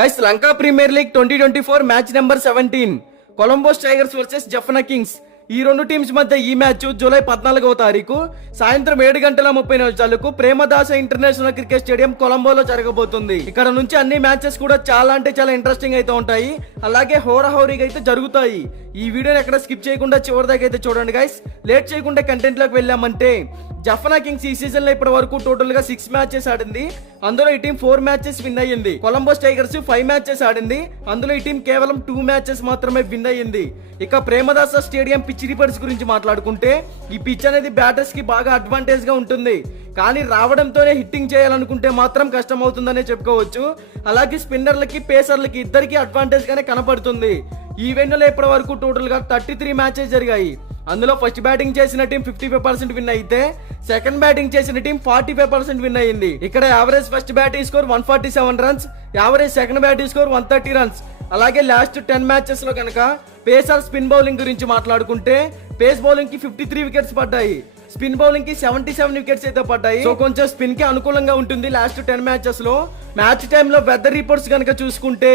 Guys Lanka premier league 2024 match number 17 Colombo's tigers versus Jaffna kings. ఈ రెండు teams మధ్య ఈ మ్యాచ్ జూలై 14వ తారీఖు సాయంత్రం 7:30 ప్రేమదాస ఇంటర్నేషనల్ క్రికెట్ స్టేడియం కొలంబోలో జరగబోతుంది. ఇక్కడ నుంచి అన్ని మ్యాచెస్ కూడా చాలా అంటే చాలా ఇంట్రెస్టింగ్ అయితే ఉంటాయి, అలాగే హోరాహోరీగా అయితే జరుగుతాయి. ఈ వీడియోని ఎక్కడ స్కిప్ చేయకుండా చివరి దాకా అయితే చూడండి గైస్. లేట్ చేయకుండా కంటెంట్ లోకి వెళ్ళామంటే జఫనా కింగ్స్ ఈ సీజన్ లో ఇప్పటి వరకు టోటల్ గా 6 మ్యాచెస్ ఆడింది. అందులో ఈ టీం 4 మ్యాచెస్ విన్ అయ్యింది. కొలంబోస్ టైగర్స్ 5 మ్యాచెస్ ఆడింది. అందులో ఈ టీం కేవలం 2 మ్యాచెస్ మాత్రమే విన్ అయ్యింది. ఇక ప్రేమదాస స్టేడియం పిచ్ రిపేర్స్ గురించి మాట్లాడుకుంటే ఈ పిచ్ అనేది బ్యాటర్స్ కి బాగా అడ్వాంటేజ్ గా ఉంటుంది, కానీ రావడంతోనే హిట్టింగ్ చేయాలనుకుంటే మాత్రం కష్టం అవుతుందనే చెప్పుకోవచ్చు. అలాగే స్పిన్నర్లకి పేసర్లకి ఇద్దరికి అడ్వాంటేజ్ గానే కనపడుతుంది. ఈ ఈవెంట్ లో ఇప్పటి వరకు టోటల్ గా 33 మ్యాచెస్ జరిగాయి. అందులో ఫస్ట్ బ్యాటింగ్ చేసిన టీం 55% విన్ అయితే సెకండ్ బ్యాటింగ్ చేసిన టీం 45% విన్ అయ్యింది. ఇక్కడ average first batting score 147 runs, average second batting score 130 runs. అలాగే లాస్ట్ 10 మ్యాచెస్ లో కనుక పేసర్ స్పిన్ బౌలింగ్ గురించి మాట్లాడుకుంటే పేస్ బౌలింగ్ కి 53 వికెట్స్ పడ్డాయి, స్పిన్ బౌలింగ్ కి 77 వికెట్స్ అయితే పడ్డాయి. సో కొంచెం స్పిన్ కి అనుకూలంగా ఉంటుంది లాస్ట్ 10 మ్యాచెస్ లో. మ్యాచ్ టైంలో వెదర్ రిపోర్ట్స్ కనుక చూసుకుంటే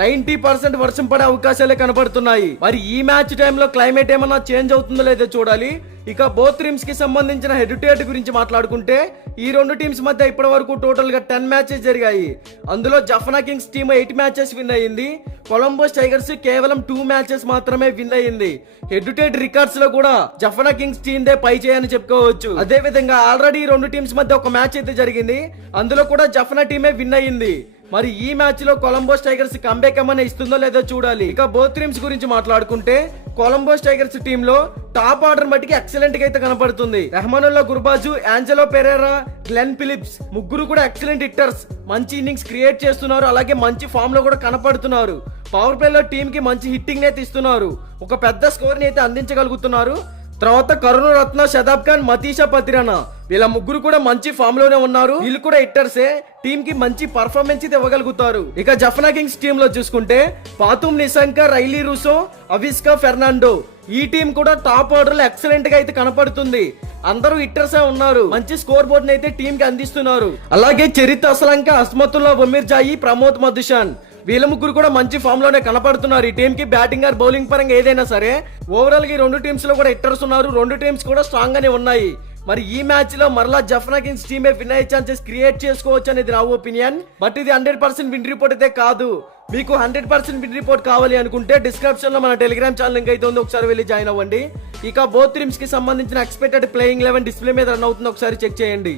90% వర్షం పడే అవకాశాలే కనబడుతున్నాయి. మరి ఈ మ్యాచ్ టైంలో క్లైమేట్ ఏమన్నా చేంజ్ అవుతుందో లేదో చూడాలి. ఇక బోత్ టీమ్స్ కి సంబంధించిన హెడ్ టు హెడ్ గురించి మాట్లాడుకుంటే ఈ రెండు టీమ్స్ మధ్య ఇప్పటి వరకు టోటల్ గా 10 మ్యాచెస్ జరిగాయి. అందులో జఫనా కింగ్స్ టీమ్ 8 మ్యాచెస్ విన్ అయ్యింది. కొలంబోస్ టైగర్స్ కేవలం 2 మ్యాచెస్ మాత్రమే విన్ అయ్యింది. హెడ్ టు హెడ్ రికార్డ్స్ లో కూడా జఫనా కింగ్స్ టీమ్ దే పై చేయని చెప్పుకోవచ్చు. అదే విధంగా ఆల్రెడీ ఈ రెండు టీమ్స్ మధ్య ఒక మ్యాచ్ అయితే జరిగింది, అందులో కూడా జఫనా టీమే విన్ అయ్యింది. మరి ఈ మ్యాచ్ లో కొలంబోస్ టైగర్స్ కంబ్యాక్ ఏమైనా ఇస్తుందో లేదో చూడాలి. ఇక బోత్ టీమ్స్ గురించి మాట్లాడుకుంటే కొలంబోస్ టైగర్స్ టీమ్ లో టాప్ ఆర్డర్ మట్టికి ఎక్సలెంట్ గా అయితే కనపడుతుంది. Rahmanullah గుర్బాజు, Angelo Perera, Glenn Phillips ముగ్గురు కూడా ఎక్సలెంట్ హిట్టర్స్, మంచి ఇన్నింగ్స్ క్రియేట్ చేస్తున్నారు, అలాగే మంచి ఫామ్ లో కూడా కనపడుతున్నారు. పవర్ ప్లే లో టీమ్ కి మంచి హిట్టింగ్ అయితే ఇస్తున్నారు, ఒక పెద్ద స్కోర్ ని అయితే అందించగలుగుతున్నారు. తర్వాత కరుణ రత్న, షదాబ్ ఖాన్, మతీషా పతిరానా వీళ్ళ ముగ్గురు కూడా మంచి ఫామ్ లోనే ఉన్నారు. వీళ్ళు కూడా హిట్టర్సే, టీమ్ కి మంచి పర్ఫార్మెన్స్ అయితే ఇవ్వగలుగుతారు. ఇక జఫనా కింగ్స్ టీమ్ లో చూసుకుంటే పాతుమ్ నిశంక, రైలీ రూసో, అవిస్కా ఫెర్నాండో ఈ టీం కూడా టాప్ ఆర్డర్ లో ఎక్సలెంట్ గా అయితే కనపడుతుంది. అందరూ హిట్టర్సే ఉన్నారు, మంచి స్కోర్ బోర్డ్ అయితే టీమ్ కి అందిస్తున్నారు. అలాగే చరిత్ అసలంక, అస్మతుల్లా బమీర్ జాయి, ప్రమోద్ మధుశాన్ వీళ్ళ ముగ్గురు కూడా మంచి ఫామ్ లోనే కనపడుతున్నారు. ఈ టీమ్ కి బ్యాటింగ్ ఆర్ బౌలింగ్ పరంగా ఏదైనా సరే ఓవరాల్ గా ఈ రెండు టీమ్స్ లో కూడా హిట్టర్స్ ఉన్నారు. రెండు టీమ్స్ కూడా స్ట్రాంగ్ గానే ఉన్నాయి. మరి ఈ మ్యాచ్ లో మరలా జఫనా కింగ్స్ టీమే విన్ అయ్యే ఛాన్సెస్ క్రియేట్ చేసుకోవచ్చు అనేది నా ఒపీనియన్. బట్ ఇది 100% విన్ రిపోర్ట్ అయితే కాదు. మీకు 100% విన్ రిపోర్ట్ కావాలి అనుకుంటే డిస్క్రిప్షన్ లో మన టెలిగ్రామ్ ఛానల్ లింక్ అయితే ఉంది, ఒకసారి వెళ్ళి జాయిన్ అవ్వండి. ఇక బోత్ టీమ్స్ కి సంబంధించిన ఎక్స్పెక్టెడ్ ప్లేయింగ్ 11 డిస్ప్లే మీద రన్ అవుతుంది, ఒకసారి చెక్ చేయండి.